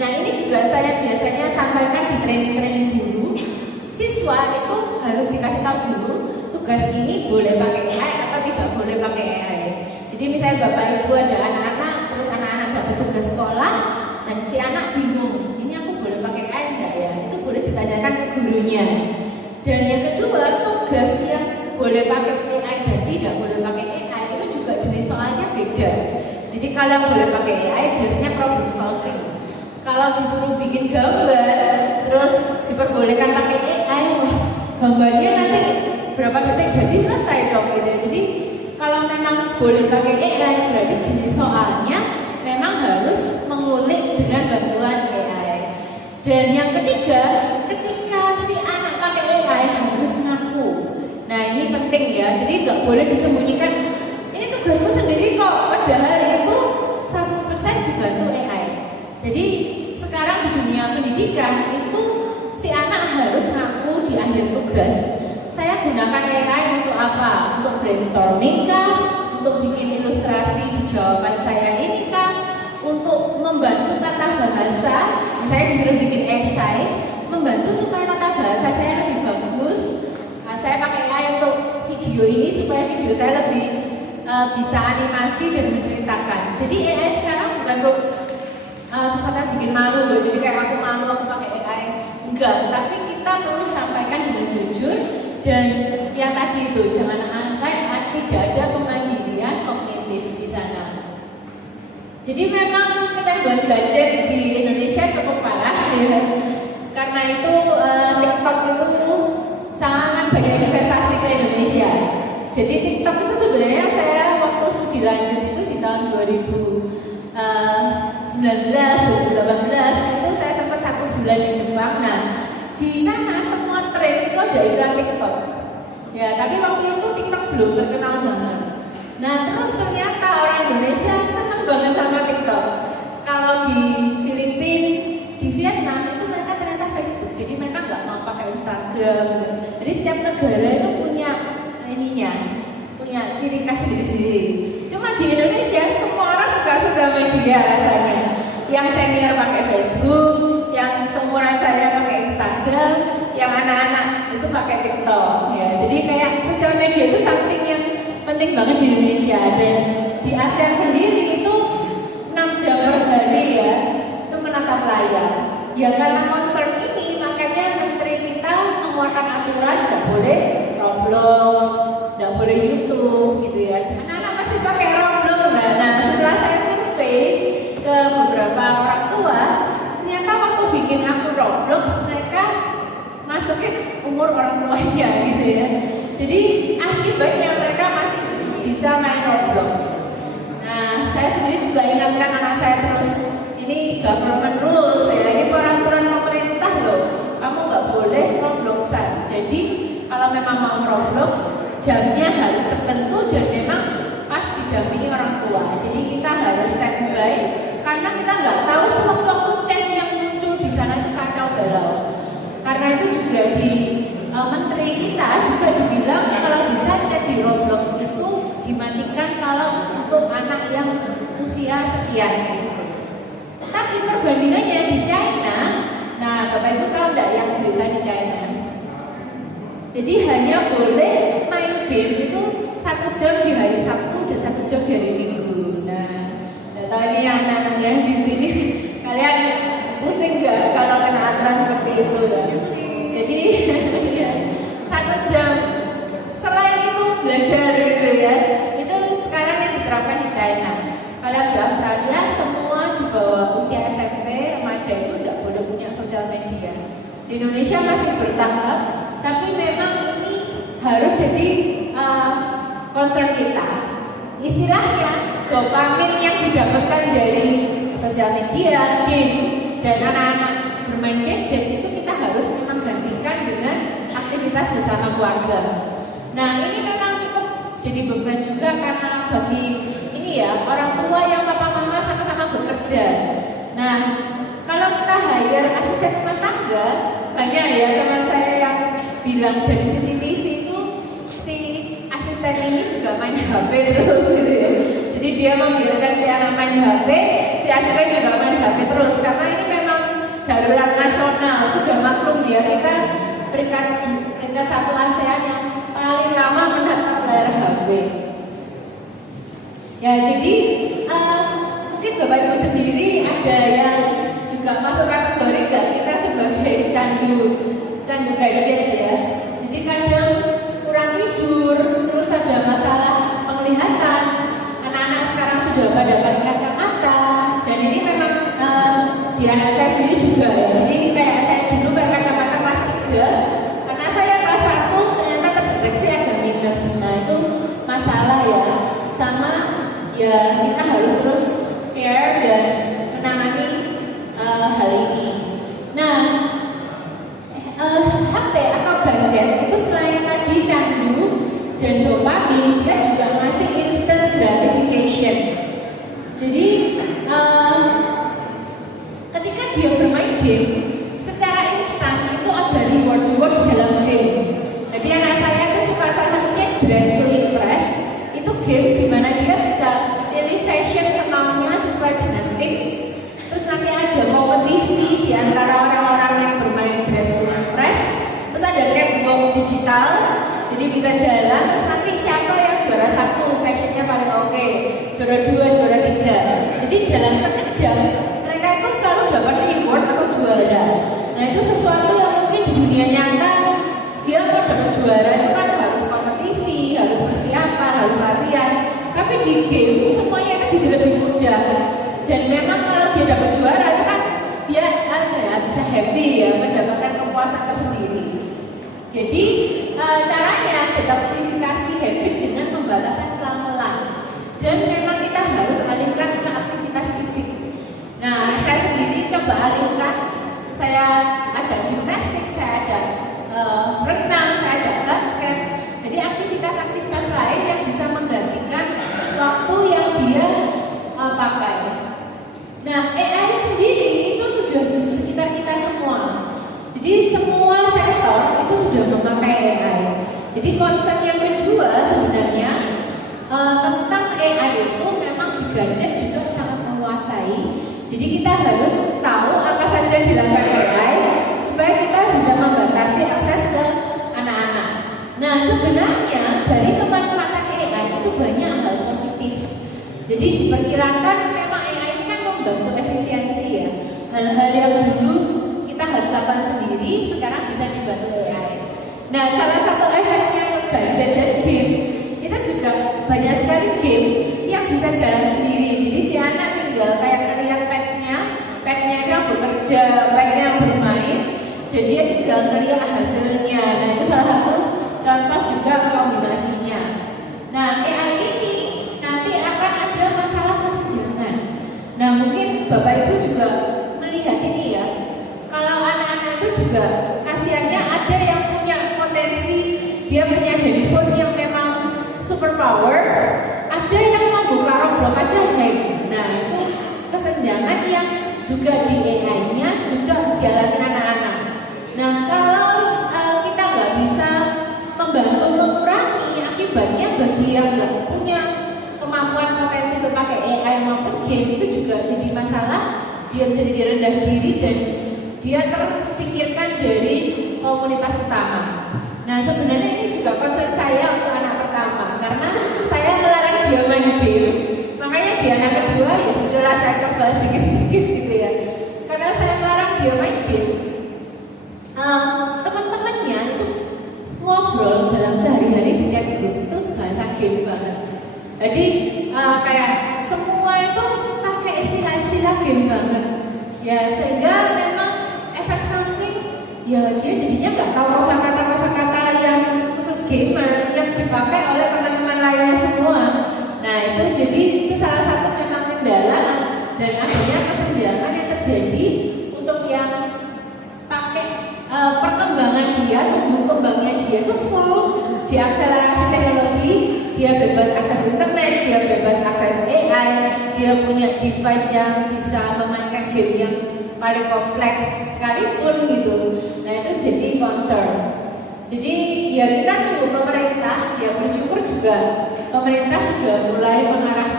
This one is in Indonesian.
Nah ini juga saya biasanya sampaikan di training-training guru. Siswa itu harus dikasih tahu dulu tugas ini boleh pakai AI atau tidak boleh pakai AI. Jadi misalnya bapak ibu ada anak-anak, terus anak-anak dapat tugas sekolah, dan si anak bingung, ini aku boleh pakai AI enggak ya? Itu boleh ditanyakan ke gurunya. Dan yang kedua, tugas yang boleh pakai AI dan tidak boleh pakai AI itu juga jenis soalnya beda. Jadi kalau yang boleh pakai AI biasanya problem solving. Kalau disuruh bikin gambar, terus diperbolehkan pakai AI, wah gambarnya nanti berapa detik jadi selesai dong gitu ya. Jadi kalau memang boleh pakai AI berarti jenis soalnya memang harus mengulik dengan bantuan AI. Dan yang ketiga, ketika si anak pakai AI harus ngaku. Nah ini penting ya, jadi nggak boleh disembunyikan. Ini tugasku sendiri kok, padahal itu 100% dibantu AI. Jadi sekarang di dunia pendidikan itu si anak harus ngaku di akhir tugas. Saya gunakan AI untuk apa? Untuk brainstorming kah? Untuk bikin ilustrasi di jawaban saya ini kah? Untuk membantu tata bahasa, misalnya disuruh bikin esai, membantu supaya tata bahasa saya lebih bagus. Nah, saya pakai AI untuk video ini supaya video saya lebih bisa animasi dan menceritakan. Jadi AI sekarang bukan untuk sesuatu yang bikin malu loh. Jadi kayak aku malu aku pakai AI, enggak. Tapi kita perlu sampaikan dengan jujur. Dan yang tadi itu jangan sampai tidak ada kemandirian kognitif di sana. Jadi memang kecanduan gadget di Indonesia cukup parah ya. Karena itu TikTok itu sangat banyak investasi ke Indonesia. Jadi TikTok itu sebenarnya saya waktu studi lanjut itu di tahun 2019, 2018 itu saya sempat 1 bulan di Jepang. Nah di sana semua tren itu ada iklan TikTok. Ya, tapi waktu itu TikTok belum terkenal banget. Nah, terus ternyata orang Indonesia seneng banget sama TikTok. Kalau di Filipina, di Vietnam itu mereka ternyata Facebook. Jadi mereka nggak mau pakai Instagram gitu. Jadi setiap negara itu punya ininya, punya ciri khas sendiri-sendiri. Cuma di Indonesia semua orang suka sosial media rasanya. Yang senior pakai Facebook, yang seumuran saya pakai Instagram, yang anak-anak itu pakai TikTok ya. Jadi kayak sosial media itu something yang penting banget di Indonesia. Dan di ASEAN sendiri itu 6 jam per hari ya itu menatap layar. Ya karena concern ini makanya menteri kita mengeluarkan aturan nggak boleh Roblox, nggak boleh YouTube gitu ya. Anak-anak masih pakai Roblox nggak? Nah setelah saya survei ke beberapa orang tua, ternyata waktu bikin akun Roblox mereka masukin umur orang tuanya gitu ya. Jadi akibatnya mereka masih bisa main Roblox. Nah saya sendiri juga ingatkan anak saya terus, ini government rules ya, ini peraturan pemerintah loh, kamu nggak boleh Robloxan. Jadi kalau memang mau Roblox jamnya harus tertentu dan memang pas didampingi orang tua. Jadi kita harus standby karena kita nggak tahu sewaktu-waktu chat yang muncul di sana itu kacau balau. Karena itu juga di menteri kita juga dibilang kalau bisa chat di Roblox itu dimatikan kalau untuk anak yang usia sekian. Tapi perbandingannya di China, nah Bapak Ibu tahu nggak yang berita di China? Jadi hanya boleh main game itu 1 jam di hari Sabtu dan 1 jam di hari Minggu. Nah, tahu ini yang anak-anak yang di sini kalian pusing nggak kalau kena aturan seperti itu ya? Jadi ya, 1 jam. Selain itu belajar gitu ya. Itu sekarang yang diterapkan di China. Kalau di Australia semua di bawah usia SMP remaja itu tidak boleh punya sosial media. Di Indonesia masih bertahap, tapi memang ini harus jadi concern kita. Istilahnya dopamin yang didapatkan dari sosial media, game, dan anak-anak bermain gadget itu kita harus memang gantikan dengan aktivitas bersama keluarga. Nah ini memang cukup jadi beban juga karena bagi ini ya orang tua yang papa mama sama-sama bekerja. Nah kalau kita hire asisten rumah tangga, banyak ya teman saya yang bilang dari CCTV itu si asisten ini juga main HP terus gitu ya. Jadi dia membiarkan si anak main HP, si asisten juga main HP terus karena ini memang sudah maklum ya, kita peringkat 1 ASEAN yang paling lama menatap layar HP. Ya, jadi mungkin Bapak Ibu sendiri ada yang juga masuk kategori nggak kita sebagai candu gadget ya. Jadi kadang kurang tidur, terus ada masalah penglihatan. Anak-anak sekarang sudah pada pakai kacamata, dan ini memang di anak saya sendiri juga ya. Jadi kayak saya dulu pakai kacamata kelas 3, anak saya kelas 1 ternyata terdeteksi ada minus. Nah itu masalah ya, sama ya kita harus terus care dan menangani hal ini. Nah HP atau gadget itu selain tadi candu dan dopamin, dia juga ngasih instant gratification. Jadi ketika dia bermain game secara instan itu ada reward di dalam game. Jadi anak saya itu suka salah satunya Dress to Impress. Itu game di mana dia bisa pilih fashion semaunya sesuai dengan tips. Terus nanti ada kompetisi di antara orang-orang yang bermain Dress to Impress. Terus ada catwalk digital, jadi bisa jalan. Terus nanti siapa yang juara 1, fashionnya paling oke, juara 2, juara 3. Jadi dalam sekejap mereka itu selalu dapat reward atau juara. Nah itu sesuatu yang mungkin di dunia nyata dia mau dapat juara itu kan harus kompetisi, harus persiapan, harus latihan. Tapi di game semuanya itu jadi lebih mudah. Dan memang kalau dia dapat juara itu kan dia bisa happy ya, mendapatkan kepuasan tersendiri. Jadi caranya detoksifikasi habit dengan pembatasan pelan-pelan. Dan memang kita harus alihkan ke aktivitas fisik. Nah, saya sendiri coba alihkan. Saya ajak gimnastik, saya ajak renang, saya ajak basket. Jadi aktivitas-aktivitas lain yang bisa menggantikan waktu yang dia pakai. Nah, AI sendiri itu sudah di sekitar kita semua. Jadi semua sektor itu sudah memakai AI. Jadi konsep yang kedua sebenarnya tentang AI itu memang di gadget juga sangat menguasai. Jadi kita harus tahu apa saja dilakukan AI supaya kita bisa membatasi akses ke anak-anak. Nah sebenarnya dari kemanfaatan AI itu banyak hal positif. Jadi diperkirakan memang AI ini kan membantu efisiensi ya. Hal-hal yang dulu kita harus lakukan sendiri sekarang bisa dibantu AI. Nah salah satu efeknya ke gadget dan game itu juga banyak sekali game yang bisa jalan sendiri. Jadi si anak tinggal kayak ngeliat padnya itu bekerja, padnya bermain, dan dia tinggal ngeliat hasilnya. Nah itu salah satu contoh juga kombinasinya. Nah AI ini nanti akan ada masalah kesenjangan. Nah mungkin Bapak Ibu juga melihat ini ya. Kalau anak-anak itu juga kasihannya ada yang punya potensi, dia punya handphone yang memang super power, ada yang membuka Roblox aja hack. Nah itu kesenjangan yang juga di AI-nya juga dialami anak-anak. Nah kalau kita nggak bisa membantu mengurangi akibatnya bagi yang nggak punya kemampuan potensi untuk pakai AI maupun game itu juga jadi masalah. Dia bisa jadi rendah diri dan dia tersingkirkan dari komunitas utama. Nah sebenarnya ini juga concern saya untuk anak pertama karena saya melarang dia main game. Makanya di anak kedua ya sudahlah saya coba sedikit-sedikit gitu ya. Karena saya melarang dia main game. Teman-temannya itu ngobrol dalam sehari-hari di chat group itu bahasa game banget. Jadi kayak semua itu pakai istilah-istilah game banget. Ya sehingga memang efek samping ya dia jadinya nggak tahu kosakata yang khusus gamer yang dipakai oleh teman-teman lainnya semua. Nah itu salah satu memang kendala dan adanya kesenjangan yang terjadi untuk yang pakai perkembangan dia, tumbuh kembangnya dia itu full diakselerasi teknologi, dia bebas akses internet, dia bebas akses AI, dia punya device yang bisa memainkan game yang paling kompleks sekalipun gitu. Nah itu jadi concern. Jadi ya kita tunggu pemerintah, ya bersyukur juga pemerintah sudah mulai mengarah